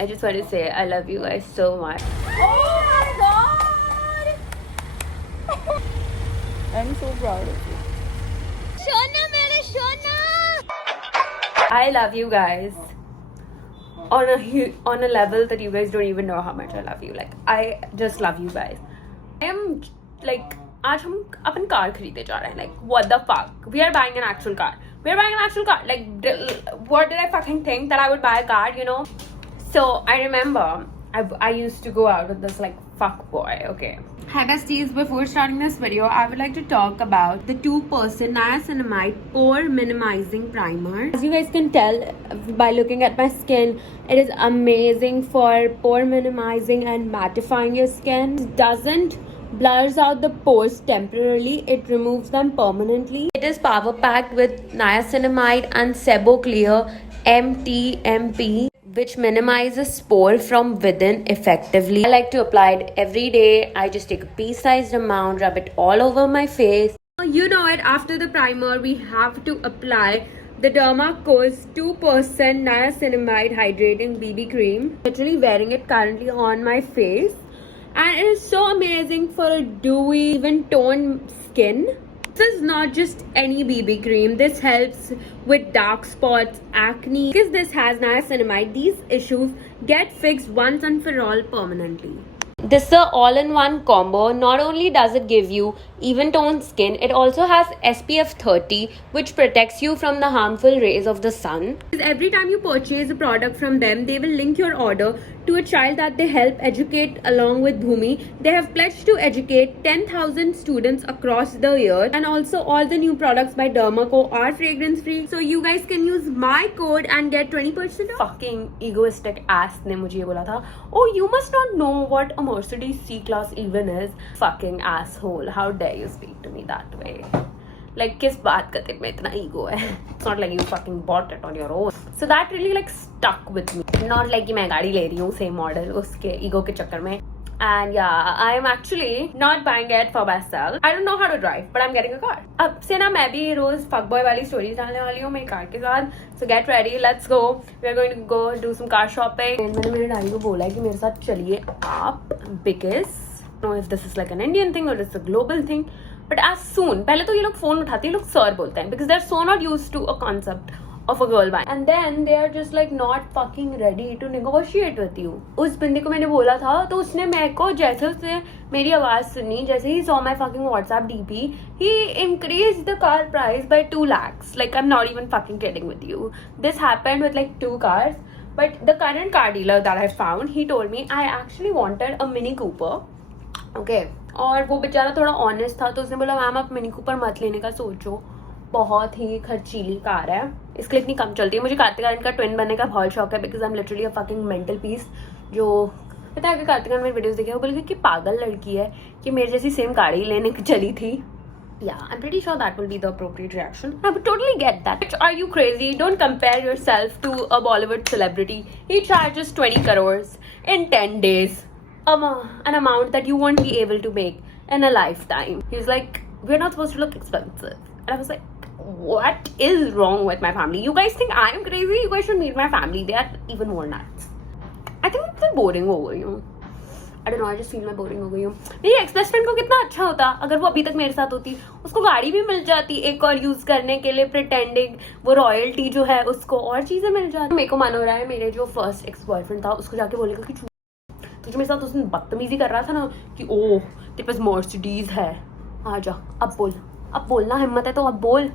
I just want to say I love you guys so much. Oh my god! I'm so proud of you. Shona, mere Shona! I love you guys on a level that you guys don't even know how much I love you. Like I just love you guys. I am like आज हम अपन car खरीदे जा रहे हैं. Like what the fuck? We are buying an actual car. We are buying an actual car. Like what did I fucking think that I would buy a car? You know. So I remember I used to go out with this like fuck boy. Okay. Hi besties, before starting this video, I would like to talk about the 2% niacinamide pore minimizing primer. As you guys can tell by looking at my skin, it is amazing for pore minimizing and mattifying your skin. It doesn't blurs out the pores temporarily, it removes them permanently. It is power packed with niacinamide and Sebo Clear MTMP, which minimizes spore from within effectively. I like to apply it every day. I just take a pea-sized amount, rub it all over my face. You know it, after the primer, we have to apply the Dermaco's 2% niacinamide hydrating BB cream. Literally wearing it currently on my face. And it is so amazing for a dewy, even toned skin. This is not just any BB cream. This helps with dark spots, acne. Because this has niacinamide, these issues get fixed once and for all permanently. This is an all-in-one combo. Not only does it give you even toned skin, it also has SPF 30, which protects you from the harmful rays of the sun. Every time you purchase a product from them, they will link your order to a child that they help educate along with Bhumi. They have pledged to educate 10,000 students across the year. And also all the new products by Dermaco are fragrance free. So you guys can use my code and get 20% off. Fucking egoistic ass ne mujhe bola tha, oh, you must not know what a Mercedes C-Class even is. Fucking asshole. How dare you speak to me that way? Like, किस बात का तेरे में इतना ego है? It's not like you fucking bought it on your own. So that really like stuck with me. Not like कि मैं गाड़ी ले रही हूँ same model उसके ego के चक्कर में. And yeah, I'm actually not buying it for myself. I don't know how to drive, but I'm getting a car. अब से ना मैं भी रोज fuckboy वाली stories डालने वाली हूँ मेरी कार के साथ. So get ready, let's go. We are going to go do some car shopping. मैंने मेरे डैडी को बोला है कि मेरे साथ चलिए आप, because I don't know if this is like an Indian thing or it's a global thing. But as soon, पहले तो ये लोग फोन उठाते हैं, ये लोग sir बोलते हैं, because they're so not used to a concept of a girl band. And then they are just like not fucking ready to negotiate with you. उस बंदे को मैंने बोला था, तो उसने मेरे को जैसे उसने मेरी आवाज सुनी, जैसे he saw my fucking WhatsApp DP, he increased the car price by 2 lakhs. Like I'm not even fucking kidding with you. This happened with like 2 cars. But the current car dealer that I found, he told me I actually wanted a Mini Cooper. Okay. और वो बेचारा थोड़ा honest था, तो उसने बोला ma'am आप mini Cooper मत लेने का सोचो, बहुत ही खर्चीली कार है, इसके लिए इतनी कम चलती है. मुझे कार्तिक आर्यन का ट्विन बनने का बहुत शौक है, because I am literally a fucking mental peace. जो पता है कि कार्तिक आर्यन मेरी वीडियोस देखे, वो बोले कि पागल लड़की है कि मेरे जैसी सेम गाड़ी लेने चली थी. Yeah, I'm pretty sure that will be the appropriate reaction. I would totally get that. Are you crazy? Don't compare yourself to a Bollywood celebrity. He charges 20 crores in 10 days. An amount that you won't be able to make in a lifetime. He's like, we're not supposed to look expensive. And I was like, what is wrong with my family? You guys think I am crazy? You guys should meet my family. They are even more nuts. I think it's boring हो गई हूँ. I don't know, I just feel मैं boring हो गई हूँ. मेरी express friend को कितना अच्छा होता अगर वो अभी तक मेरे साथ होती, उसको गाड़ी भी मिल जाती एक और यूज करने के लिए, प्रिटेंडिंग वो रॉयल्टी जो है उसको और चीजें मिल जाती. मेरे को मन हो रहा है मेरे जो फर्स्ट एक्स बॉयफ्रेंड था उसको जाके बोलेगा कि जो मेरे साथ उसने बदतमीजी कर रहा था ना कि ओह तेरे पास मर्सिडीज है, आ जा अब बोलना हिम्मत है तो अब बोल.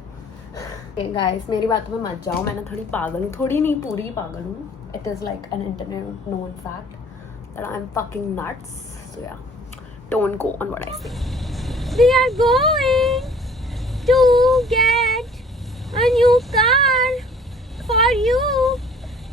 गाइस मेरी बातों में मत जाओ, मैं ना थोड़ी पागल हूँ, थोड़ी नहीं पूरी पागल हूँ. It is like an internet known fact that I am fucking nuts. So ya don't go on what I say. We are going to get a new car for you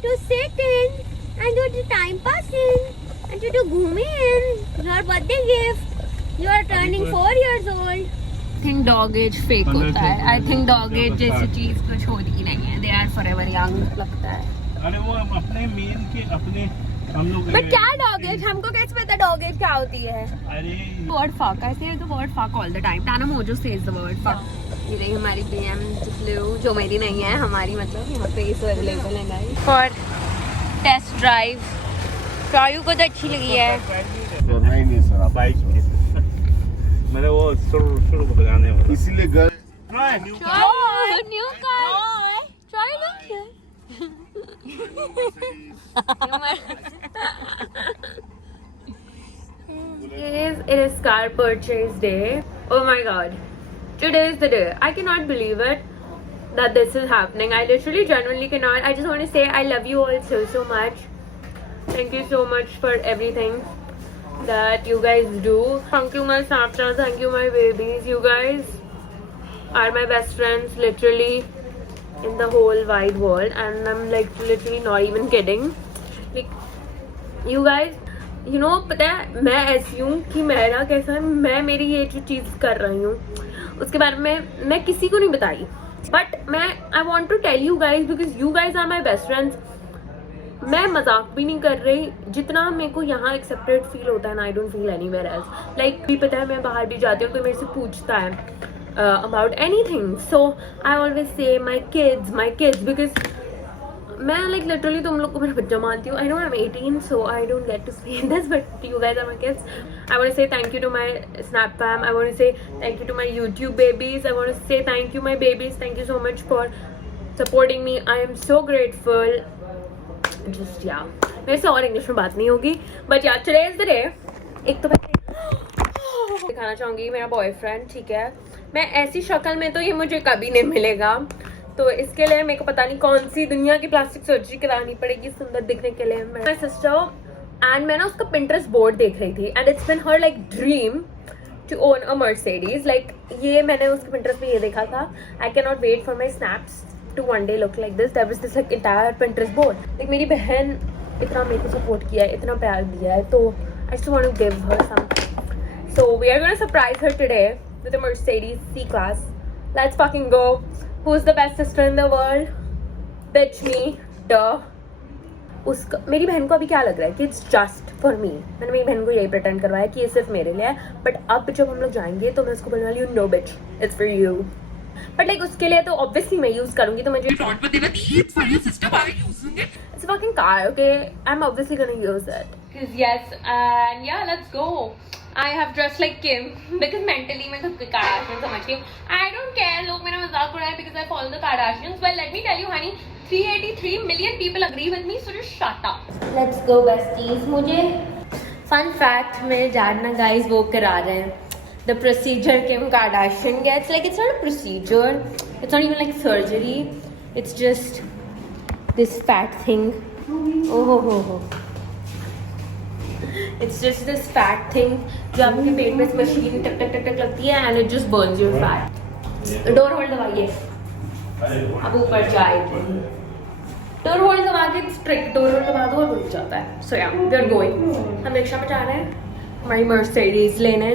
to sit in and do the time pass in. And to Bhumi in your birthday gift. You are turning 4 years old. I think dog age fake होता है. I think dog age जैसी चीज कुछ होती नहीं है. They are forever young लगता है. अरे वो अपने मेन के अपने हम लोग. But क्या dog age? हमको कैसे पता dog age क्या होती है? अरे word fuck. I say the word fuck all the time. Tana Mojo says the word fuck. ये रही हमारी BMW जो मेरी नहीं है, हमारी मतलब यहाँ पे इस अवेलेबल है गाइस. For test drive चायू को तो अच्छी लगी है। नहीं सर बाइक मैंने वो शुरू बजाने वाला इसीलिए घर new car try It is car purchase day. Oh my god. Today is the day. I cannot believe it that this is happening. I literally genuinely cannot. I just want to say I love you all so much. Thank you so much for everything that you guys do. Thank you my Snapchat. Thank you my babies. You guys are my best friends literally in the whole wide world, and I'm like literally not even kidding. Like you guys, you know, पता है मैं ऐसी हूँ कि मेरा कैसा है, मैं मेरी ये जो चीज़ कर रही हूँ उसके बारे में मैं किसी को नहीं बताई, बट मैं I want to tell you guys because you guys are my best friends. मैं मजाक भी नहीं कर रही, जितना मेरे को यहाँ एक्सेप्टेड फील होता है ना, I don't feel anywhere else. Like भी पता है मैं बाहर भी जाती हूँ तो मेरे से पूछता है about anything, so I always say my kids because मैं लाइक लिटरली तुम लोग को मेरा बच्चा मानती हूँ. I know I am 18 so I don't get to say this, but you guys are my kids. I want to say thank you to my Snap fam. I want to say thank you to my YouTube babies. I want to say thank you my babies. Thank you so much for supporting me. I am so grateful. Just या मेरे से और English में बात नहीं होगी, but या today is the day. एक तो मैं दिखाना चाहूँगी मेरा बॉयफ्रेंड, ठीक है. मैं ऐसी शक्ल में तो ये मुझे कभी नहीं मिलेगा, तो इसके लिए मेरे को पता नहीं कौन सी दुनिया की प्लास्टिक सर्जरी करानी पड़ेगी सुंदर दिखने के लिए. मेरी सिस्टर एंड मैं ना उसका पिंटरेस्ट बोर्ड देख रही थी, and it's been her like dream to own a Mercedes. Like ये मैंने उसके पिंटरेस्ट पे ये देखा था. I can not wait for my snaps to one day look like this. There was this like entire Pinterest board. Like मेरी बहन इतना मेरे को सपोर्ट किया है, इतना प्यार दिया है, तो I just want to give her something. So we are going to surprise her today with a Mercedes C-Class. Let's fucking go. Who's the best sister in the world? Bitch me. Duh. उसका मेरी बहन को अभी क्या लग रहा है कि इट्स जस्ट फॉर मी. मैंने मेरी बहन को यही प्रिटेंड करवाया कि ये सिर्फ मेरे लिए है, बट अब जब हम लोग जाएंगे तो मैं उसको बोलने वाली हूँ no bitch it's for you. But like उसके लिए तो ऑब्वियसली मैं यूज करूंगी, तो मुझे it's fucking car. Okay I am obviously gonna use it. Yes and ya let's go. I have dressed like Kim because mentally मैं खुद को कार्डाशियन समझती हूँ. आई डोंट केयर लोग मेरा मजाक उड़ाए because I follow the Kardashians. Well let me tell you honey, 383 million people agree with me, so just shut up. Let's go besties. मुझे फन फैक्ट मेरे डैड ना गाइस वो करा रहे हैं the procedure Kim Kardashian gets. Like it's not a procedure, it's not even like surgery, it's just this fat thing. Oh. It's just this fat thing जो आपके पेट में मशीन टक टक टक टक लगती है and it just burns your fat. Door hold दबाइए, अब ऊपर जाएगी. डोर होल्ड दबा के स्ट्रिक्ट डोर होल्ड दबा दो और रुक जाता है. So yeah, we are going. हम रिक्शा में जा रहे हैं हमारी मर्सिडीज लेने.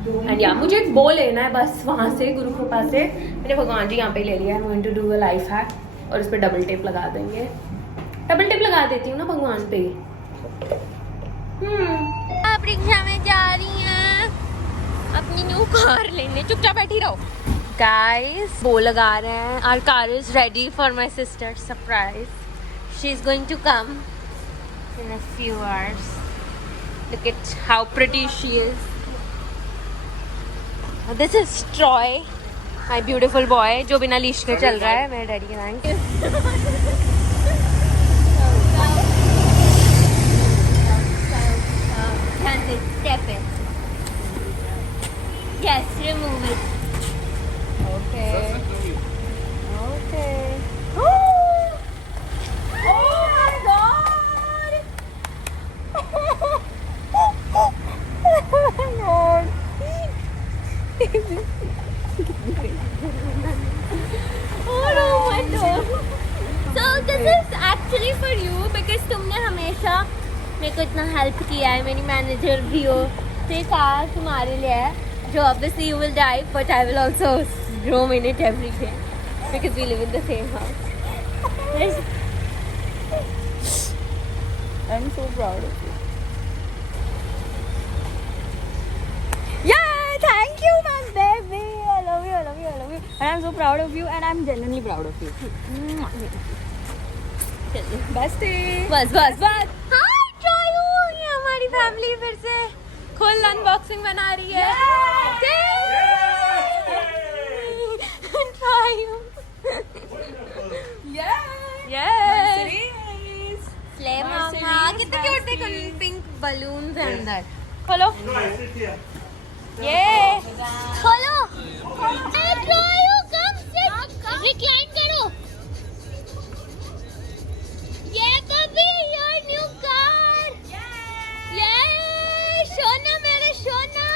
एंड या मुझे वो लेना है बस वहाँ से गुरु कृपा से. मैंने भगवान जी यहाँ पे ले लिया है. I am going to do a life hack और इस पर डबल टेप लगा देंगे. डबल टेप लगा देती हूँ ना भगवान पे. आप रिक्शा में जा रही हैं अपनी न्यू कार लेने. चुपचाप बैठी रहो. गाइस वो लगा रहे हैं. Our car is ready for my sister surprise. She is going to come in a few hours. Look at how pretty she is. This is Troy, my beautiful boy, जो बिना लीश के चल रहा है मेरे डैडी के bank. Step it. Yes, remove it. Okay. Oh my god! Oh my god! Oh no, my God. So this is actually for you because तुमने हमेशा मेरे को इतना हेल्प किया है. मेरी मैनेजर भी हो, तो ये कार तुम्हारे लिए है. जो obviously you will die, but I will also roam in it every day because we live in the same house. I'm so proud of you. Thank you, my baby. I love you. And I'm so proud of you, and I'm genuinely proud of you. Bestie. Bas. Hi, Troyu. Unboxing बना रही है कितने cute थे pink balloons है अंदर खोलो ये खोलो रिक्लाइन करो ये बबी योर न्यू कार ये सोना मेरे सोना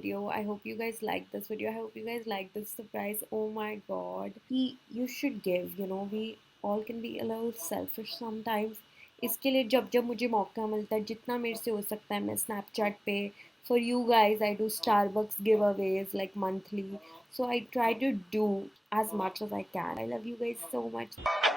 video. I hope you guys like this video. I hope you guys like this surprise. Oh my god, you should give, you know, we all can be a little selfish sometimes. इसके लिए जब जब मुझे मौका मिलता है जितना मेरे से हो सकता है मैं स्नैपचैट पे for you guys I do Starbucks giveaways like monthly, so I try to do as much as I can. I love you guys so much.